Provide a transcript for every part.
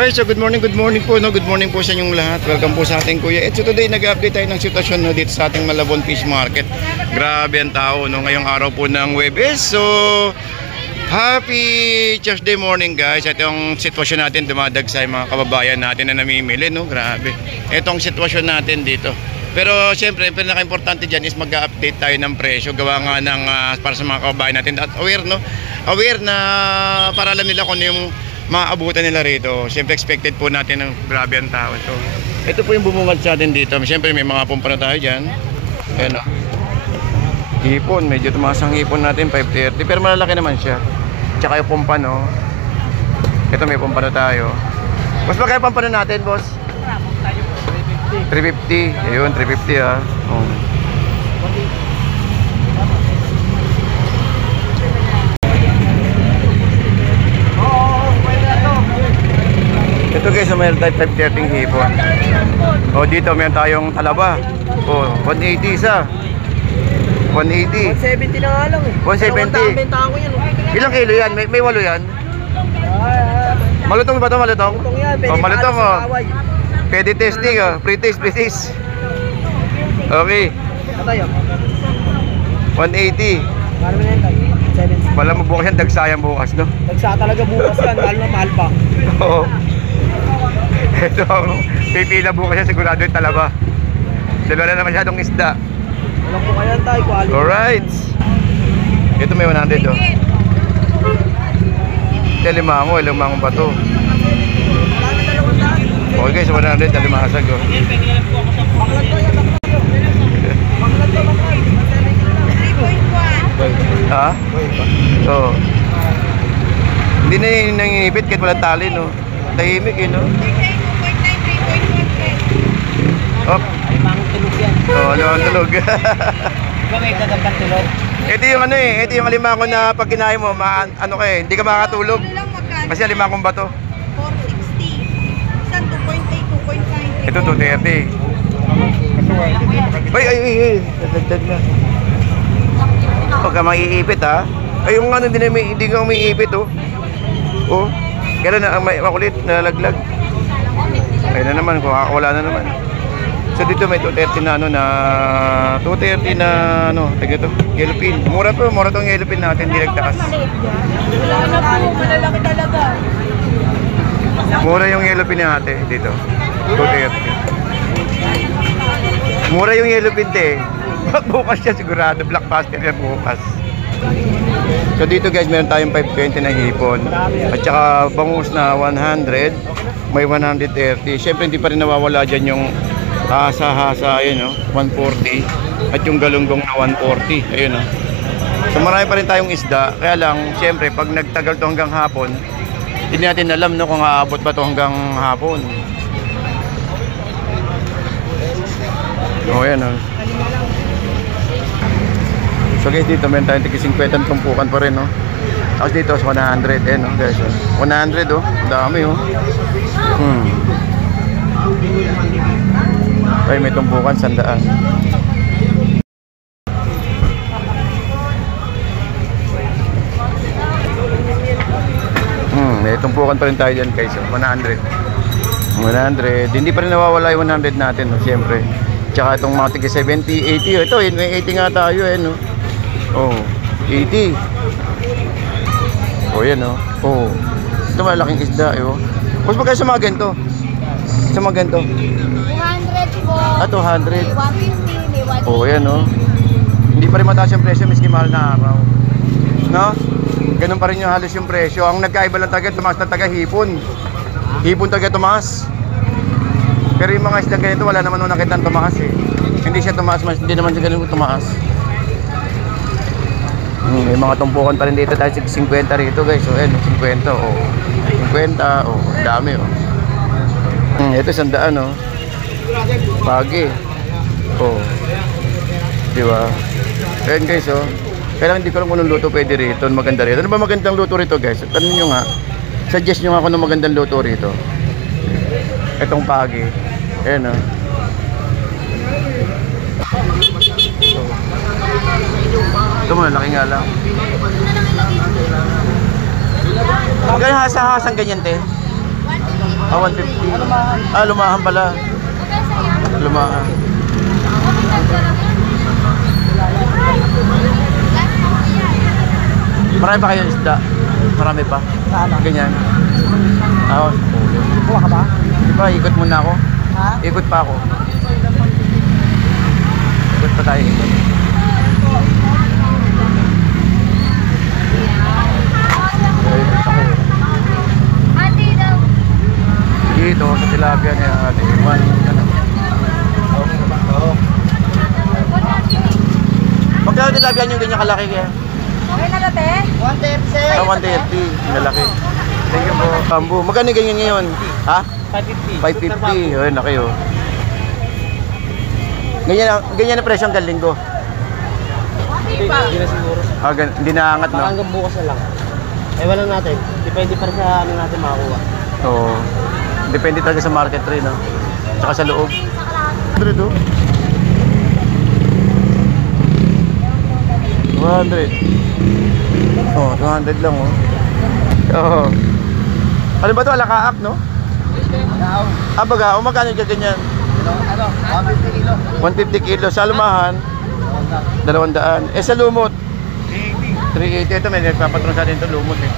Alright, so good morning po, no? Good morning po sa inyong lahat. Welcome po sa ating kuya. So today nag-update tayo ng sitwasyon, no, dito sa ating Malabon Fish Market. Grabe ang tao, no, ngayong araw po ng Huwebes. So happy Thursday morning, guys. Ito yung sitwasyon natin, dumadagsay mga kababayan natin na namimili, no? Grabe. Itong sitwasyon natin dito. Pero siyempre, ang pinaka-importante dyan is mag-update tayo ng presyo. Gawa nga ng para sa mga kababayan natin at aware, no? Aware na para alam nila kung yung maabutan nila rito. Siyempre expected po natin ng grabe ang tao ito. Ito po yung bumungad sa atin dito. Siyempre may mga pumpa na tayo dyan. Ayan o. Hipon. Medyo tumaas ang hipon natin. 530. Pero malalaki naman siya. Tsaka yung pumpa, no. Ito may pumpa na tayo. Mas magkaya pumpa na natin, boss? 350. Ayun, 350 ha. Oh. Ito guys, mayroon tayo 530 hipon. O dito mayroon tayong talaba. O 180 isa. 180. 170 na nga lang eh. 170. Bentahan ko yan. Ilang kilo yan? May 8 yan? Malutong ba ito? Malutong? Malutong yan. O malutong o. Away. Pwede testing o. Pre-taste, pre-taste. Okay. Ito tayo. 180. Mahal mo na yan tayo. 70. Wala mo bukas yan, dagsayang bukas, no? Dagsa talaga bukas yan. Mahal na mahal pa. Oo. Ito, pipila bukas yan, sigurado yung talaba. Dalawa na naman masyadong isda. Walang po kaya tayo. Quality. Alright. Ito may 100 oh. Ito limango ba to? Okay guys, 100 na limasag oh. Ha? Oo. Hindi na yung nangingipit kahit walang tali, no? Tahimik eh, no? Op. Alimang tulog yan. Oo, alimang tulog. Diba may gagambang tulog? Ito yung ano eh, ito yung alimango na pag kinain mo, ano ka eh, hindi ka makakatulog. Kasi alimangong ba to? 460. Isang 2.8, 2.5. Ito 230. Ay, dadagdag na. Huwag ka maiipit ha. Ay, yung ano din na hindi ka umiipit oh. Oh, kailan na ang makulit na laglag. Ayun na naman, wala na naman. So dito may 230 na ano na 230 na ano, tignan to, yellow pin. Mura tong yellow pin natin, hindi nagtaas. Wala na po, malalaki talaga. Mura yung yellow pin natin dito. 230. Mura yung yellow pin eh. Bukas siya sigurado, blockbuster yan bukas. So dito guys, meron tayong 520 na hipon. At saka bangus na 100, may 130. Siyempre hindi pa rin nawawala dyan yung hasa-hasa, ayun o, 140. At yung galunggong na 140, ayun o. So marami pa rin tayong isda. Kaya lang, siyempre pag nagtagal to hanggang hapon, hindi natin alam no kung aabot ba to hanggang hapon. O yan o. So guys, dito meron tayong tig 50 tumpukan pa rin, no? Tapos dito 100, eh, no? Guys, 100, oh. Dami, oh. Ay, may tumpukan, 100. May tumpukan pa rin tayo dyan, guys, oh. 100. Hindi pa rin nawawala yung 100 natin, no? Siyempre. Tsaka itong mga tig 70, 80, oh. Ito, may 80 nga tayo, eh, no? Oh, 80. Oh, yan oh. Oh. Ito malaking isda, eh oh. Mas magkano sa mga ganito? Sa mga ganito? 200 po. 200. 150, may 150. Oh, yan oh. Hindi pa rin mataas yung presyo, miski mahal na araw. No? Ganun pa rin yung halos yung presyo. Ang nagkaiba lang taga, tumaas na taga hipon. Hipon taga tumaas. Pero yung mga isda ganito, wala naman nung nakita tumaas eh. Hindi siya tumaas, hindi naman siya ganun tumaas. May mga tumpukan pa rin dito tayo 50 rito guys. So ayan, 50 oh. 50 oh, dami oh. Ito 100 oh. Pagi. Oh. Di ba? Ayan guys oh. Kailangan hindi ko lang kung anong luto pwede rito, maganda rito. Ano ba magandang luto rito guys? Tanong nyo nga. Suggest nyo nga kung anong magandang luto rito. Itong pagi. Ayan oh. Ito malaki nga lang. Magkano hasa-hasang ganyan, te? 150 Ah, 150. Ah, lumahan pala. Lumahan. Marami pa kayo isda? Marami pa? Saan? Ganyan. Ah, Kuha ka ba? di ba, ikot muna ako. Ha? Ikot pa ako. Ikot pa tayo, ikot. Ikot ako. Dito, sa tilapia niya, ate. Magkano tilapia niyo ganyan kalaki kaya? Okay na natin? 130. Ah, 130. Lalaki. Thank you po. Bambu. Magkano ganyan ngayon? Ha? 550. 550. Ayun, laki oh. Ganyan na presyo hanggang linggo. Hindi na siguro. Ah, hindi naangat, Baka no? hanggang bukas na lang. Ewan lang natin. Depende pa rin sa ano natin makakuha. Oo. Depende talaga sa market rin, no? Tsaka sa loob. 100, oh. 200. Oh, 200 lang, oh. Oo. Ano ba to? Alakaak, no? Ah, baga. O, magkano ka ganyan? Ano? 150 kilo. 150 kilo. Sa lumahan, 200. Eh, sa lumot? 380. Ito, may nagpapatron sa atin ito, lumot eh.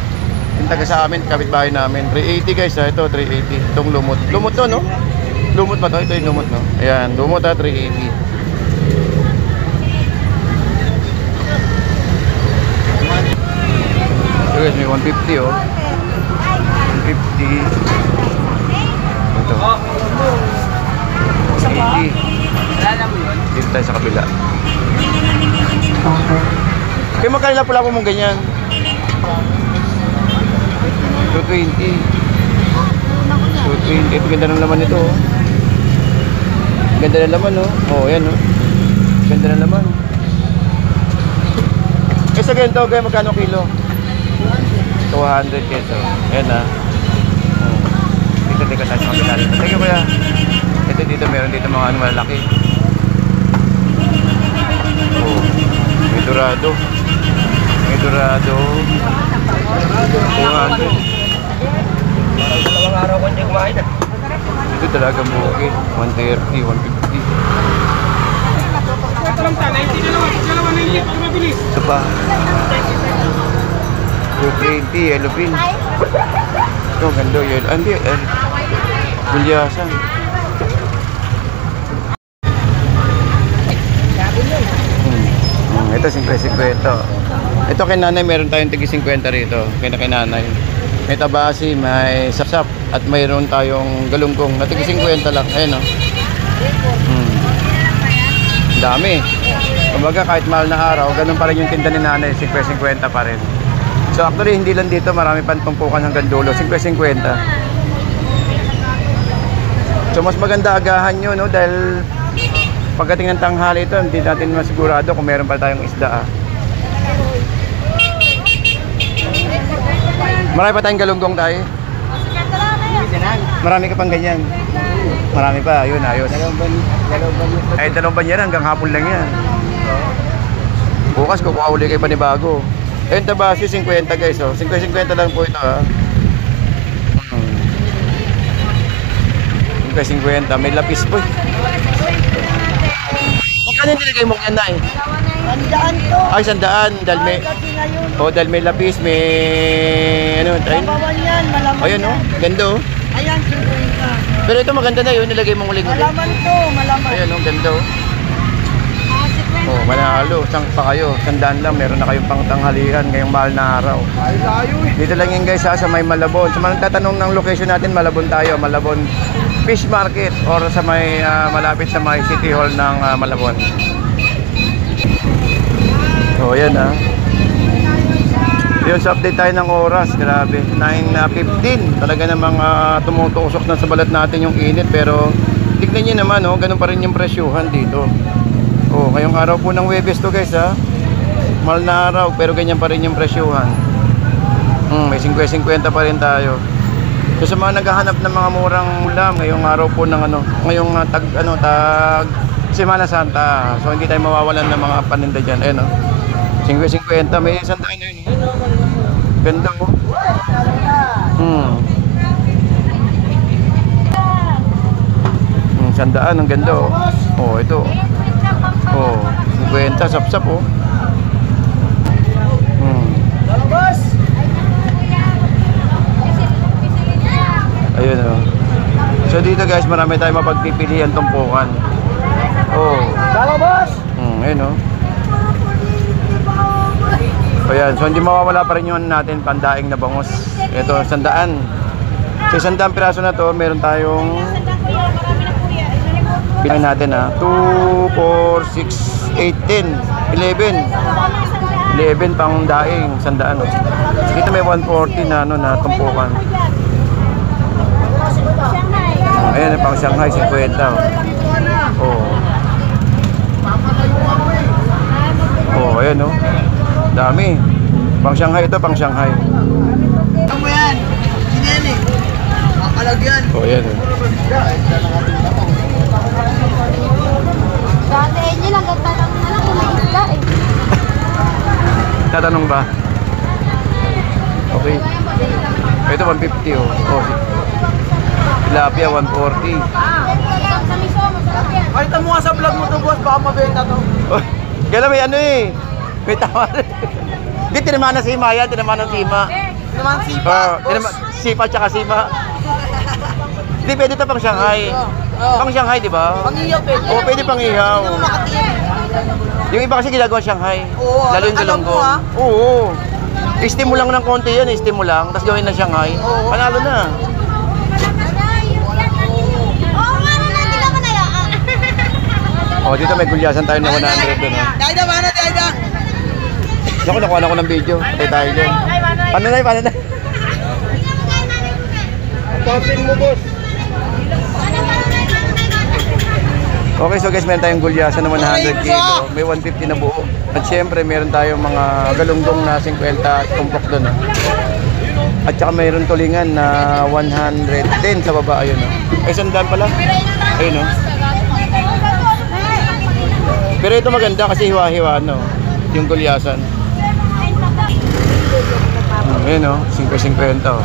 Yung taga sa amin, kapitbahay namin. 380 guys, ha? Ito, 380. Itong lumot. Lumot to, no? Lumot ba to? Ito yung lumot, no? Ayan, lumot ha, 380. So guys, may 150 oh. 150. Ito. 80. Dito tayo sa kabila. Kaya magkano na pula po mong ganyan? 220. 220. Ito ganda ng laman nito oh. Ganda ng laman oh. Oh, yan oh. Ganda ng laman. Eh sa ganito, kaya magkano kilo? 200 peso. Ayan ah. Dito tayo sa kabila. Thank you kuya. Ito dito, meron dito mga ano malaki. Oh, may dorado. May dorado. 200. Dalawang araw ko niya kumain ah. Ito talagang bukid. 130, 150. Ito pa. 220, yellow pin. Ito, ganda yun. Andi, Gulyasan. Ito, 50-50. Ito kay nanay, meron tayong tigi 50 rito. Kay nanay. May tabasi, may sapsap, at mayroon tayong galunggong na tigi 50 lang. Ayun, oh. Dami. Kumbaga, kahit mahal na araw, ganun pa rin yung tinda ni nanay, 50-50 pa rin. So actually, hindi lang dito, marami pang tumpukan hanggang dulo, 50-50. So mas maganda agahan nyo, no? Dahil pagdating ng tanghali ito, hindi natin masigurado kung meron pa tayong isda. Marami pa tayong galunggong tayo. Marami ka pang ganyan. Marami pa, ayun, ayos. Ay, dalawang banyan hanggang hapon lang yan. Bukas kukuha uli kay panibago. Ayun, tabasi 50 guys, oh. 50-50 lang po ito, ha. 50, may lapis po. Magkano nilagay mo yan, Nay? 100 to. Ay, 100. Dahil may, dahil may lapis, may ano, tayo. Bawan yan, malaman Ayun, oh. Ganda, oh. Ayan, 50. Pero ito maganda na yun, nilagay mong uling. Malaman to, malaman. Ayun, oh, ganda, oh. Oh, manalo, sang pa kayo. 100 lang, meron na kayong pangtanghalian ngayong mahal na araw. Ay, layo eh. Dito lang yan guys, ha, sa may Malabon. Sa mga nagtatanong ng location natin, Malabon tayo. Malabon Fish Market or sa may malapit sa may City Hall ng Malabon. So, ayan ha. Yun, sa update tayo ng oras. Grabe, 9:15. Talaga namang tumutusok na sa balat natin yung init. Pero tignan nyo naman, oh, ganun pa rin yung presyuhan dito. Oh, ngayong araw po ng Webes to guys, ha. Mahal na araw pero ganyan pa rin yung presyuhan. May 50-50 pa rin tayo. So sa mga naghahanap ng mga murang ulam ngayong araw po ng ngayong tag Semana Santa. So hindi tayo mawawalan ng mga paninda diyan. Ayun, oh. 50-50, may isang tayo na yun. Ganda, oh. 100, ang ganda oh. Oh, ito. Oh, 50, sap-sap oh. Ayun oh. So dito guys, marami tayong mapagpipilian tumpukan. Oh. Dalaw, boss! Ayun oh. Ayan, so hindi mawawala pa rin yung natin, pandaing na bangus. Ito, 100. So 100 piraso na to, meron tayong bilang natin ha, 2, 4, 6, 8, 10, 11. 11 pang daing, 100 oh. Dito may 140 na ano na tumpukan. Ayan, pang Shanghai, 50 oh. Oh, ayan oh. Dami. Pang Shanghai ito, pang Shanghai. Ano mo yan? Sinene. Makalagyan. Oh, ayan oh. Dati niya lang nagtatanong na lang kung may isda eh. Tatanong ba? Okay. Ito 150 oh. Oh, tilapia 140. Sa miso, masarap yan. Pakita mo nga sa vlog mo to, boss. Baka mabenta to. Oh, kaya may ano eh. May tama. Hindi, tinamaan na sima yan. Tinamaan ng sima. Naman sipa, boss. Sipa tsaka sima. Hindi, pwede ito pang Shanghai. Pang Shanghai, di ba? Pangiyaw, pwede. Oo, pwede pang ihaw. Yung iba kasi ginagawa Shanghai. Oo, Lalo yung alam ko, galunggong. ah. Oo. I-steam mo lang ng konti yan, i-steam mo lang. Tapos gawin na Shanghai. Oo. Panalo na. Oo nga, hindi naman na. Oh, dito may gulyasan tayo na 100 doon. Oh. Daida, mana, daida. Naku, nakuha na ako ng video. Patay tayo dyan. Paano na? Topping mo, boss. Okay, so guys, meron tayong gulyasan na 100 kilo. May 150 na buo. At syempre, meron tayong mga galunggong na 50 tumpok doon. At saka mayroon tulingan na 110 sa baba. Ayun. Ay, sandaan pala. Ayun o. Pero ito maganda kasi hiwa-hiwa no, yung gulyasan. Ayun o, 5.50 o.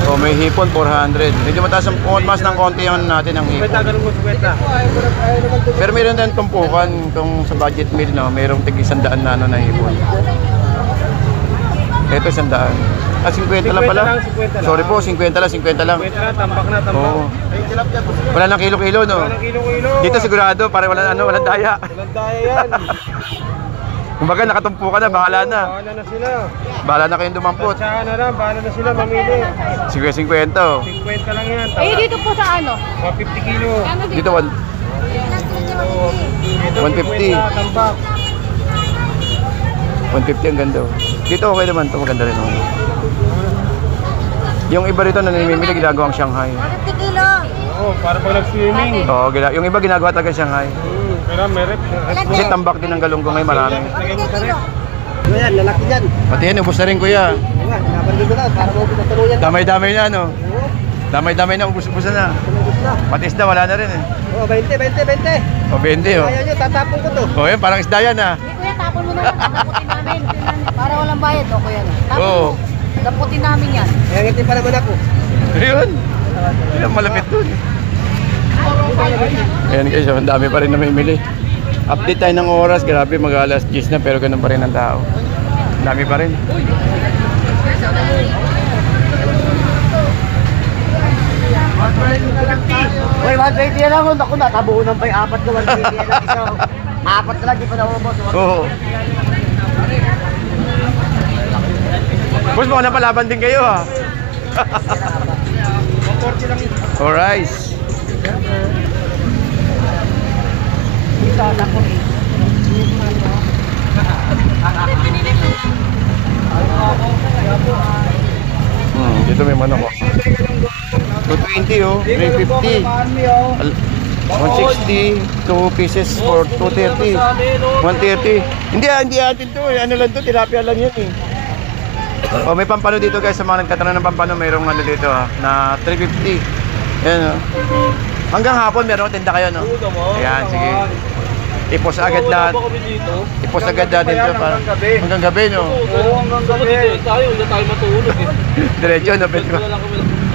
So may hipon 400. Medyo mataas ng konti yung natin ang hipon. Pero meron din tumpukan kung sa budget meal no, mayroong tig 100 na ano na hipon. Ito 100. Ah, 50 lang pala. Sorry po, 50 lang. 50 na, tambak na, tambak. Oo. Wala nang kilo-kilo no. Walang kilo-kilo. Dito sigurado para walang daya. Walang daya yan. Kumbaga nakatumpukan na, bahala na. Bahala na sila. Bahala na kayong dumampot. Tsaka na lang, bahala na sila mamili. 50. 50 lang yan. Eh, dito po sa ano? 150 kilo. Dito 150. Tambak. 150 ang ganda. Dito okay naman to, maganda rin naman. Yung iba rito na namimili ginagawang Shanghai. 50 kilo. Oo, para pag nag-swimming. Oo, yung iba ginagawa talaga Shanghai. Pero may rep. Kasi tambak din ang galunggong ngayon marami. 50 kilo. Yan, lalaki yan. Pati yan, ubus na rin kuya. Nabando na, para mo pinatuloyan. Damay-damay na no. Damay-damay na, ubus-ubus na. Pati isda wala na rin eh. Oh, 20. O 20 oh. Ayaw nyo, tatapon ko to. O yan, parang isda yan ah. Hindi kuya, tapon mo na lang. Daputin namin. Para walang bayad, o kuya. Tapon Oo. mo. Daputin namin yan. Kaya ngiti pa naman ako. Ayun. Yun ang malapit dun. Ayan guys, ang dami pa rin na mamimili. Update tayo ng oras, grabe mag-alas 10 na pero ganun pa rin ang tao. Ang dami pa rin. Uy, 120 yan ako. Naku, natabunan pa yung apat na 120 yan lang isa. Apat na lang, di pa naubos. Oo. Boss, mukhang napalaban din kayo ha. Alright. Dito may manok oh. 220 oh, 350. 160, 2 pieces for 230. 130. Hindi atin to eh. Ano lang to, tilapia lang yan eh. Oh, may pampano dito guys, sa mga nagtatanong ng pampano, mayroong ano dito na 350. Ayan oh. Hanggang hapon meron tinda kayo no? Ayan, sige. Ipos agad lahat. Ipos agad natin ito para hanggang gabi no? Oo, hanggang gabi. Tayo, hindi tayo matulog eh. Diretso no, pwede ba?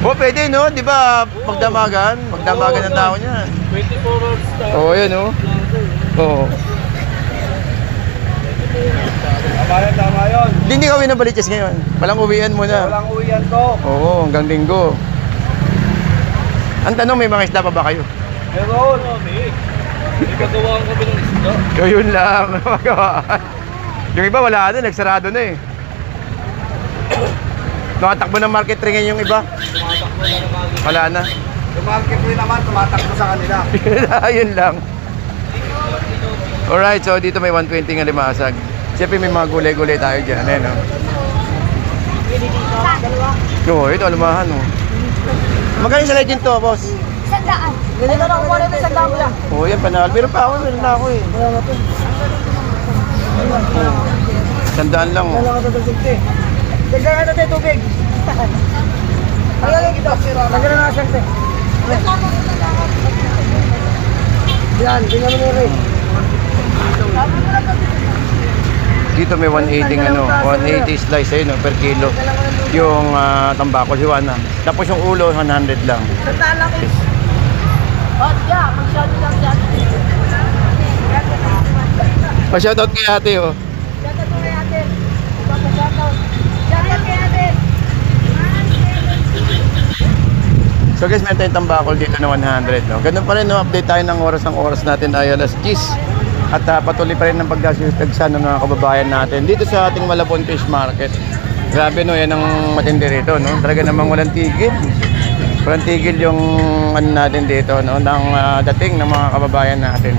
Oh, pwede no, di ba? Magdamagan ang tao niya. 24 hours na. Oo, yan oh. Oo. Tama yun. Hindi ka uwi na Baliches ngayon. Walang uwian mo na. Walang uwian ko. Oo, hanggang linggo. Ang tanong, may mga isda pa ba kayo? Meron. May kagawaan kami ng isda. So yun lang, magawaan. Yung iba wala na, nagsarado na eh. Tumatakbo ng market ring yung iba. Tumatakbo na naman. Wala na. Yung market rin naman, tumatakbo sa kanila. Yun lang. Alright, so dito may 120 nga limasag. Siyempre may mga gulay-gulay tayo dyan. Ayan, no? Oo, ito alumahan. Oh. Magaling sa legend to, boss. Sandaan. Ganito na kung ano sa damo lang. Oo, yan, panahal. Meron pa ako, meron na ako eh. Sandaan lang. Oh. Dagdagan natin tubig. Dagdagan kita. Dagdagan na siyempre. Yan, tingnan mo rin. Dito may 180 ano, 180 slice ayun no, per kilo. Yung tambako siwana. Tapos yung ulo 100 lang. Sandaan lang is. Oh, yeah. Mag-shoutout lang dyan. Pa-shoutout kay ate oh. Shoutout mo kay ate. Shoutout. Shoutout kay ate. So guys, meron tayong tambakol dito na 100 no. Ganun pa rin no, update tayo ng oras natin ay alas 10. At patuloy pa rin ng pagkasitagsa ng mga kababayan natin dito sa ating Malabon Fish Market. Grabe no, yan ang matindi rito no. Talaga namang walang tigil. Walang tigil yung ano natin dito no, ng dating ng mga kababayan natin.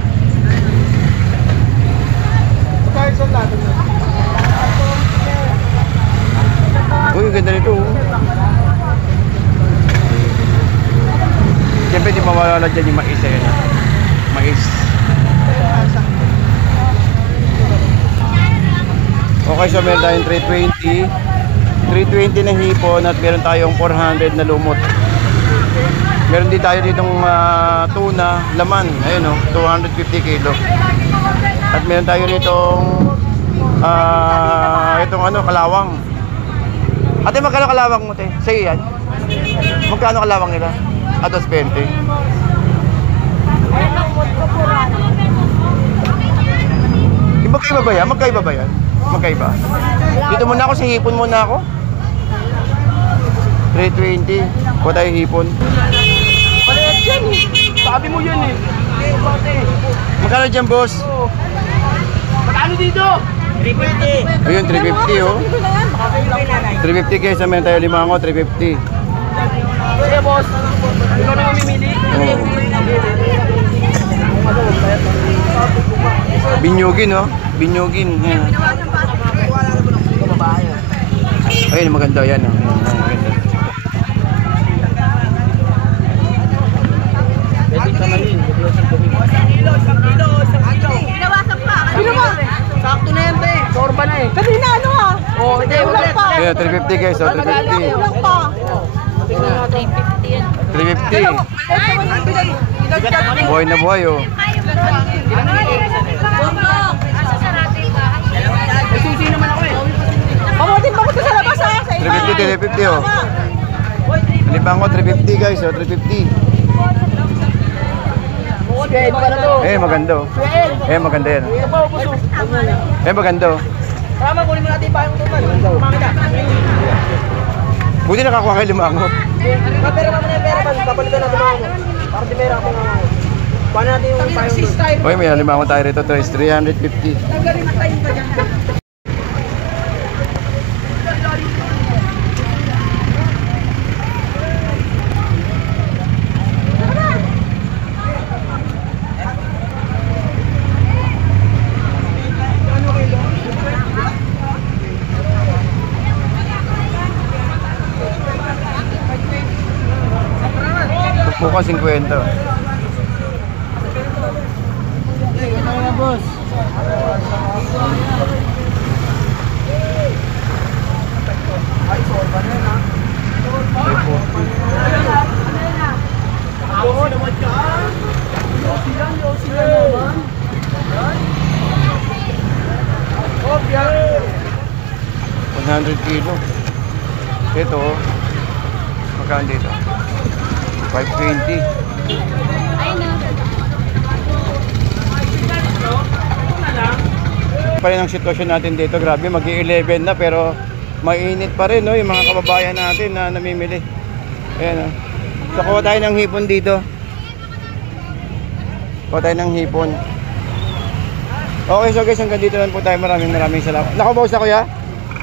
Uy, ganda nito oh. Siyempre di mawawala dyan yung mais eh. Mais. Okay, so meron tayong 320. 320 na hipon at meron tayong 400 na lumot. Meron din tayo ditong tuna, laman. Ayun o, 250 kilo. At meron tayo ditong itong ano, kalawang. Ate, magkano kalawang mo, te? Sa'yo yan? Magkano kalawang nila? Atos 20. Magkaiba ba yan? Magkaiba ba yan? Magkaiba. Dito muna ako, sa hipon muna ako. 320. Kuha tayo hipon. Paliit yan eh. Sabi mo yan eh. Magkano dyan, boss? Magkano dito? 350. Ayun, 350 oh. 350 guys, meron tayo limango, 350. Sige boss. Ikaw na mamimili. Oh. Binyugin oh. Binyugin. Ayun, maganda yan oh. Maganda. Pinawasan pa. Sakto na yan, te. Sorba na eh. Kasi na ano ah. Oo, hindi. Ulang pa. Ayun, 350 guys oh, 350. Ulang pa. 350 yan. 350. Buhay na buhay oh. May susi naman ako eh. Pamutin mo ko sa labas ha. Sa iba. 350 oh. Limango 350 guys oh, 350. Squid pa na to. Eh, maganda oh. Eh, maganda yan. Ito pa, puso. Eh, maganda oh. Tama, kunin mo natin pa yung tuman. Makita. Buti nakakuha kayo limango. Kapera naman yung pera. Kapalitan natin ako. Para di pera ako nga. Paano natin yung payong doon? Oy, may limango tayo rito. Ito is 350. Bukas 50. Boss. Ay, sorba na yan ha. Ako naman dyan. Yosi lang naman. Oh, yan. 100 kilo. Ito, magkano dito? 520. Pa rin ang sitwasyon natin dito, grabe, mag-11 na pero mainit pa rin, no, yung mga kababayan natin na namimili. Ayan, oh. So kuha tayo ng hipon dito. Kuha tayo ng hipon. Okay, so guys, hanggang dito lang po tayo. Maraming salamat. Nakabawas na kuya?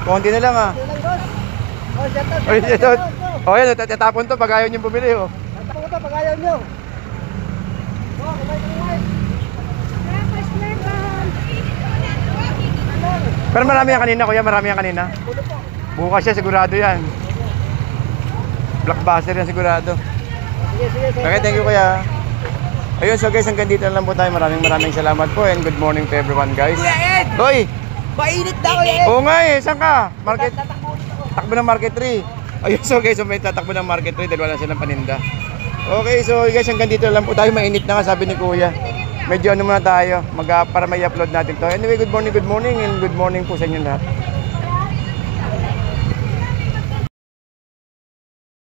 Konti na lang, ah. Oh, shout out. Oy, ito. Oh, yan, tatapon to pag ayaw nyo bumili, oh. Tapos ito, pag ayaw nyo. Oh, kumay. Pero marami yan kanina, kuya. Marami yan kanina. Bukas siya, sigurado yan. Blockbuster yan, sigurado. Sige. Okay, thank you, kuya. Ayun, so guys, hanggang dito na lang po tayo. Maraming salamat po and good morning to everyone, guys. Kuya Ed! Hoy! Mainit na, Kuya Ed! Oo nga eh, saan ka? Market, Tatakbo ulit ako. takbo ng Market 3. Ayun, so guys, so may tatakbo ng Market 3 dahil wala silang paninda. Okay, so guys, hanggang dito na lang po tayo. Mainit na nga, sabi ni kuya. Medyo ano muna tayo, para may upload natin to. Anyway, good morning and good morning po sa inyo lahat.